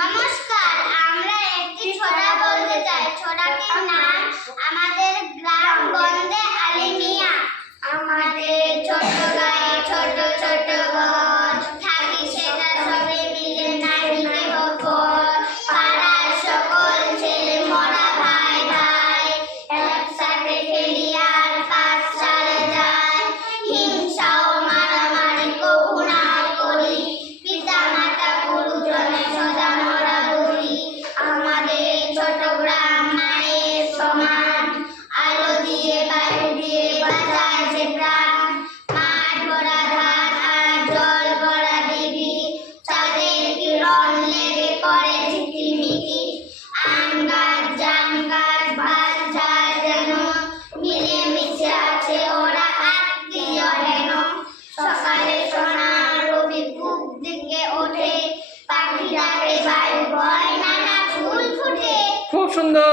নমস্কার, আমরা একটি ছড়া বলতে চাই। ছড়াটির নাম আমাদের গ্রাম বন্দে আলিমিয়া। আমাদের ছোট গায়ে ছোট ছোট ঘর, থাকি সেটা সবে মিলে নাই কেহ পর। পাড়ার সকল ছেলে মোরা ভাই ভাই, একসাথে খেলি আর কাজ চালে যায়। হিংসা ও মারামারি কবু না করি, পিতা মাতা গুরুজনে সদা মোরা বলি। আমাদের ছোট গ্রাম মায়ের সমান, আলো দিয়ে বায়ু দিয়ে বাঁচায় যে প্রাণ। মাঠ ভরা ধান আর জল ভরা দিঘি, চাঁদের কিরণ লেগে পড়ে ঝিকিমিকি। আম গাছ জাম গাছ ভাত ঝাল যেন মিলে মিশে আছে ওরা আত্মীয় হেন। সকালে সোনা রবি বুক দিকে ওঠে, পাখি ডাকে বায়ু বয় নানা ফুল ফুটে। খুব সুন্দর।